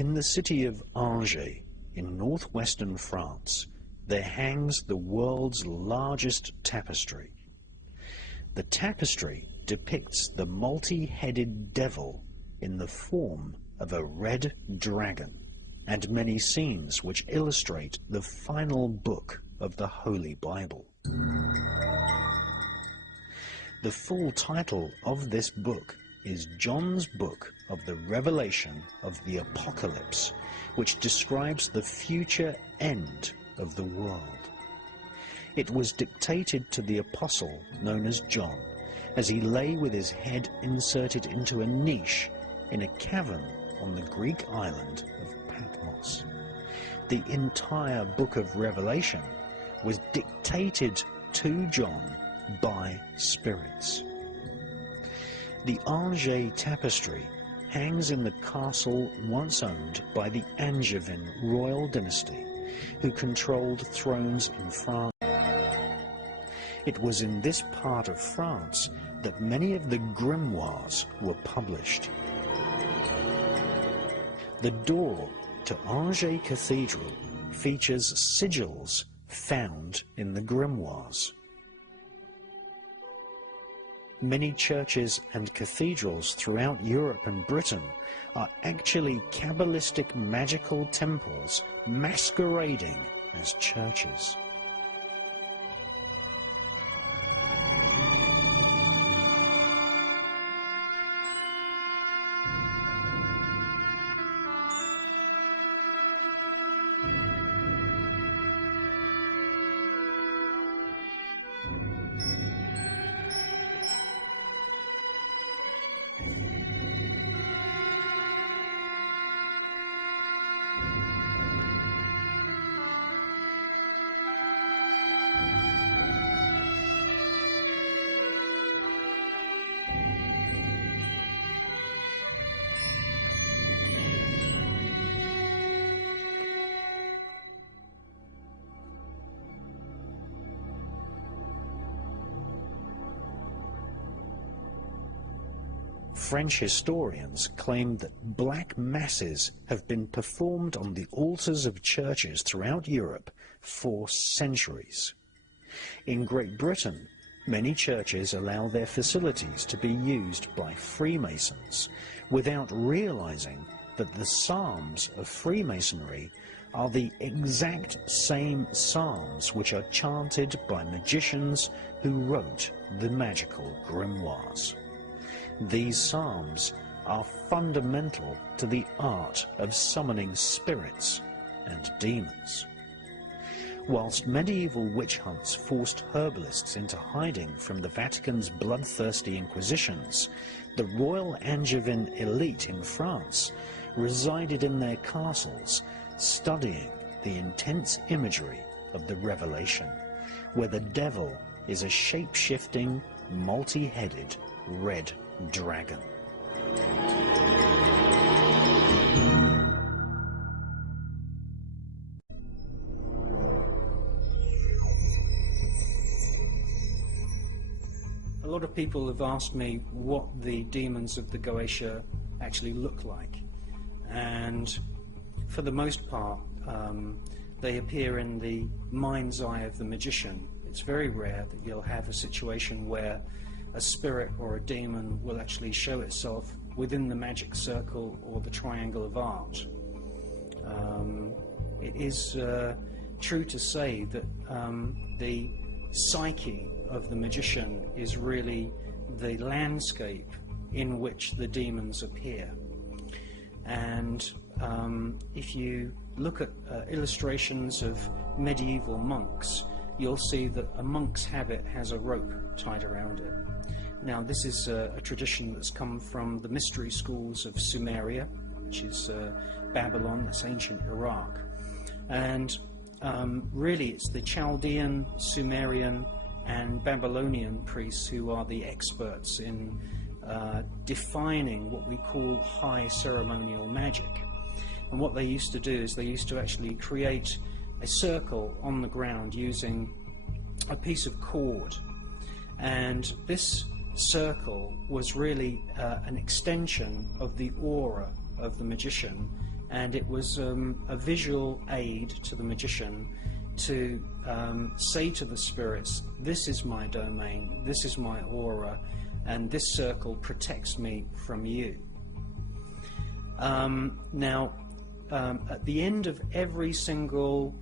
In the city of Angers, in northwestern France, there hangs the world's largest tapestry. The tapestry depicts the multi-headed devil in the form of a red dragon, and many scenes which illustrate the final book of the Holy Bible. The full title of this book is John's Book of the Revelation of the Apocalypse, which describes the future end of the world. It was dictated to the apostle known as John, as he lay with his head inserted into a niche in a cavern on the Greek island of Patmos. The entire book of Revelation was dictated to John by spirits. The Angers tapestry hangs in the castle once owned by the Angevin royal dynasty, who controlled thrones in France. It was in this part of France that many of the grimoires were published. The door to Angers Cathedral features sigils found in the grimoires. Many churches and cathedrals throughout Europe and Britain are actually Kabbalistic magical temples masquerading as churches. French historians claim that black masses have been performed on the altars of churches throughout Europe for centuries. In Great Britain, many churches allow their facilities to be used by Freemasons without realizing that the psalms of Freemasonry are the exact same psalms which are chanted by magicians who wrote the magical grimoires. These psalms are fundamental to the art of summoning spirits and demons. Whilst medieval witch hunts forced herbalists into hiding from the Vatican's bloodthirsty inquisitions, the royal Angevin elite in France resided in their castles, studying the intense imagery of the Revelation, where the devil is a shape-shifting, multi-headed red dragon. A lot of people have asked me what the demons of the Goétie actually look like, and for the most part they appear in the mind's eye of the magician. It's very rare that you'll have a situation where a spirit or a demon will actually show itself within the magic circle or the triangle of art. It is true to say that the psyche of the magician is really the landscape in which the demons appear. And if you look at illustrations of medieval monks, you'll see that a monk's habit has a rope tied around it. Now, this is a tradition that's come from the mystery schools of Sumeria, which is Babylon, that's ancient Iraq. And really it's the Chaldean, Sumerian and Babylonian priests who are the experts in defining what we call high ceremonial magic. And what they used to do is they used to actually create a circle on the ground using a piece of cord, and this circle was really an extension of the aura of the magician, and it was a visual aid to the magician to say to the spirits, this is my domain, this is my aura, and this circle protects me from you. Now, at the end of every single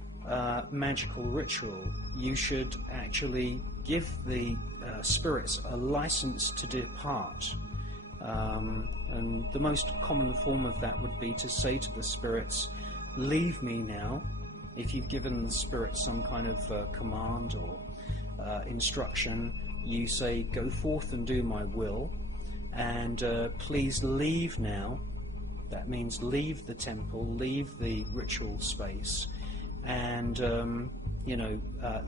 magical ritual, you should actually give the spirits a license to depart. And the most common form of that would be to say to the spirits, leave me now. If you've given the spirits some kind of command or instruction, you say, go forth and do my will, and please leave now. That means leave the temple, leave the ritual space, and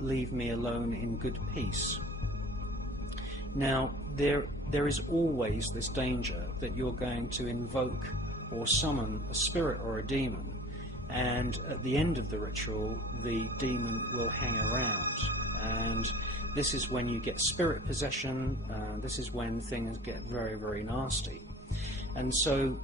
leave me alone in good peace. Now, there is always this danger that you're going to invoke or summon a spirit or a demon, and at the end of the ritual, the demon will hang around. And this is when you get spirit possession, this is when things get very, very nasty. And so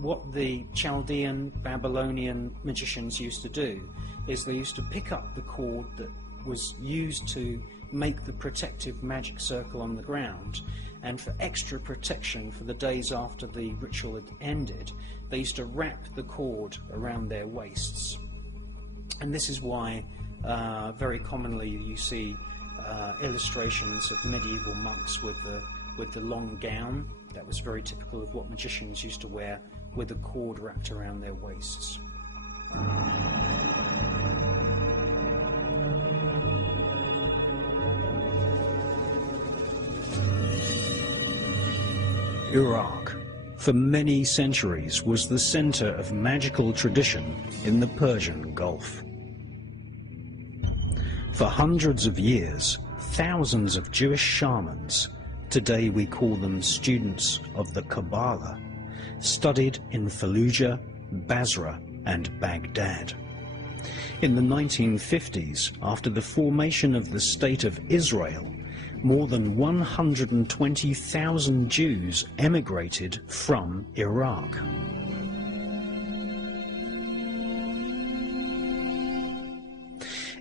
what the Chaldean, Babylonian magicians used to do is they used to pick up the cord that was used to make the protective magic circle on the ground, and for extra protection for the days after the ritual had ended, they used to wrap the cord around their waists. And this is why very commonly you see illustrations of medieval monks with the long gown. That was very typical of what magicians used to wear, with a cord wrapped around their waists. Iraq, for many centuries, was the center of magical tradition in the Persian Gulf. For hundreds of years, thousands of Jewish shamans, today we call them students of the Kabbalah, studied in Fallujah, Basra, and Baghdad. In the 1950s, after the formation of the State of Israel, more than 120,000 Jews emigrated from Iraq.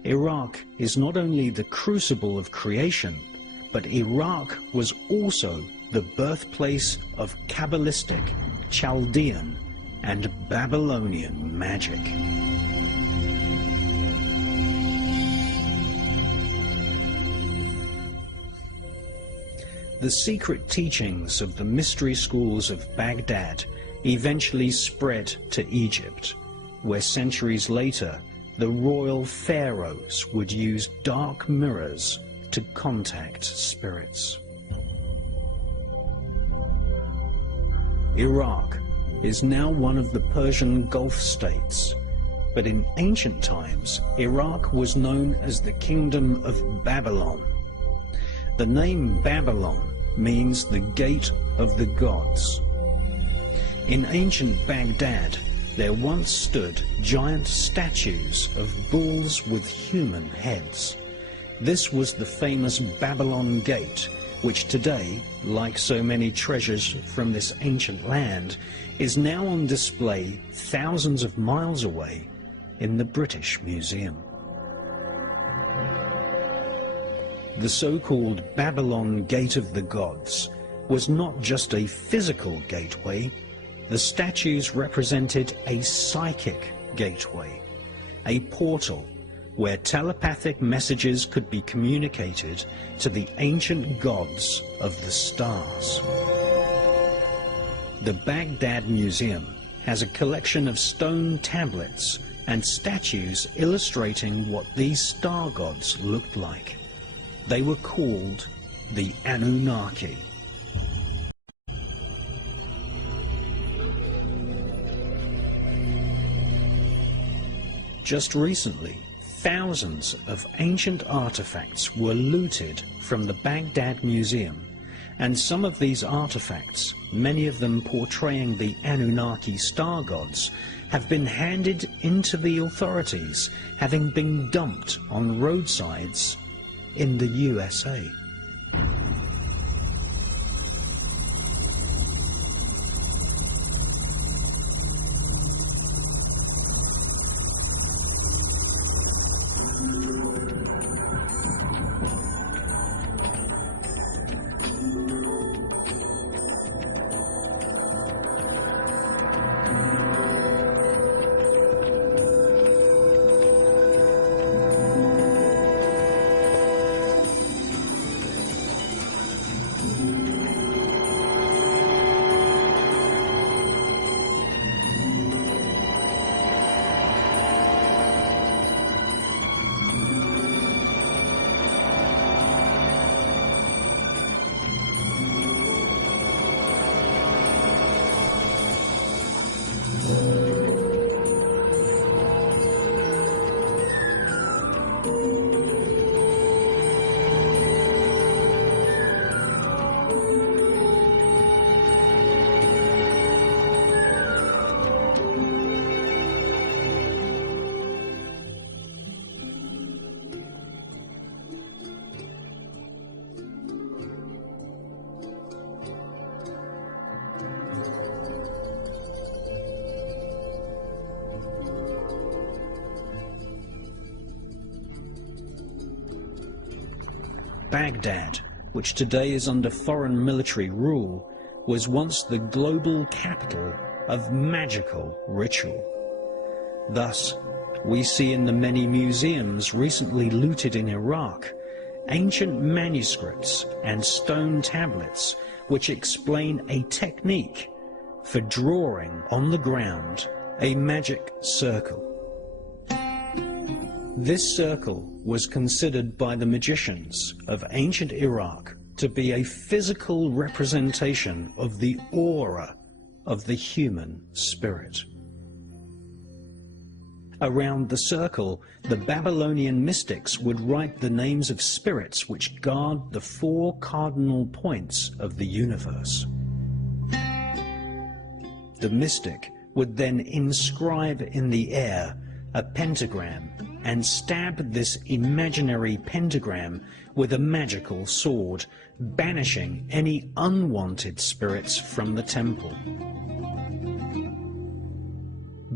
Iraq is not only the crucible of creation, but Iraq was also the birthplace of Kabbalistic, Chaldean, and Babylonian magic. The secret teachings of the mystery schools of Baghdad eventually spread to Egypt, where centuries later the royal pharaohs would use dark mirrors to contact spirits. Iraq is now one of the Persian Gulf states, but in ancient times Iraq was known as the Kingdom of Babylon. The name Babylon means the gate of the gods. In ancient Baghdad, there once stood giant statues of bulls with human heads. This was the famous Babylon Gate, which today, like so many treasures from this ancient land, is now on display thousands of miles away in the British Museum. The so-called Babylon Gate of the Gods was not just a physical gateway. The statues represented a psychic gateway, a portal where telepathic messages could be communicated to the ancient gods of the stars. The Baghdad Museum has a collection of stone tablets and statues illustrating what these star gods looked like. They were called the Anunnaki. Just recently, thousands of ancient artifacts were looted from the Baghdad Museum, and some of these artifacts, many of them portraying the Anunnaki star gods, have been handed into the authorities, having been dumped on roadsides in the USA. Baghdad, which today is under foreign military rule, was once the global capital of magical ritual. Thus, we see in the many museums recently looted in Iraq ancient manuscripts and stone tablets which explain a technique for drawing on the ground a magic circle. This circle was considered by the magicians of ancient Iraq to be a physical representation of the aura of the human spirit. Around the circle, the Babylonian mystics would write the names of spirits which guard the 4 cardinal points of the universe. The mystic would then inscribe in the air a pentagram and stab this imaginary pentagram with a magical sword, banishing any unwanted spirits from the temple.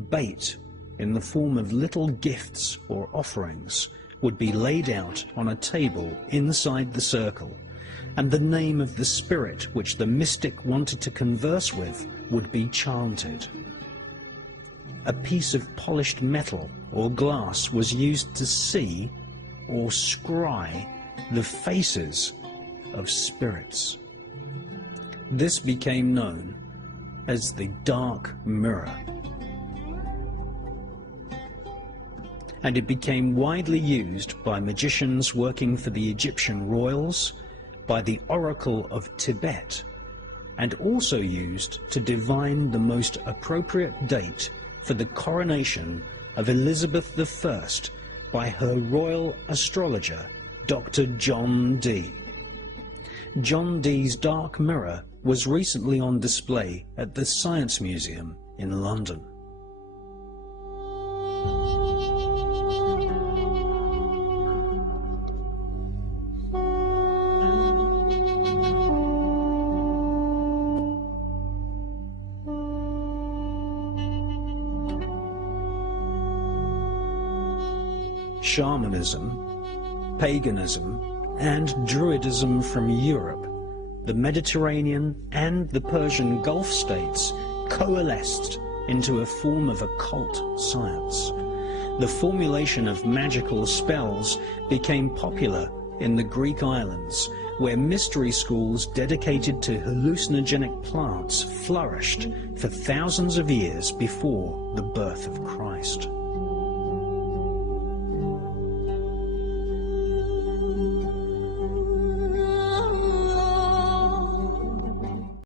Bait, in the form of little gifts or offerings, would be laid out on a table inside the circle, and the name of the spirit which the mystic wanted to converse with would be chanted. A piece of polished metal or glass was used to see or scry the faces of spirits. This became known as the dark mirror, and it became widely used by magicians working for the Egyptian royals, by the Oracle of Tibet, and also used to divine the most appropriate date for the coronation of Elizabeth I by her royal astrologer, Dr. John Dee. John Dee's dark mirror was recently on display at the Science Museum in London. Shamanism, paganism, and Druidism from Europe, the Mediterranean and the Persian Gulf states coalesced into a form of occult science. The formulation of magical spells became popular in the Greek islands, where mystery schools dedicated to hallucinogenic plants flourished for thousands of years before the birth of Christ.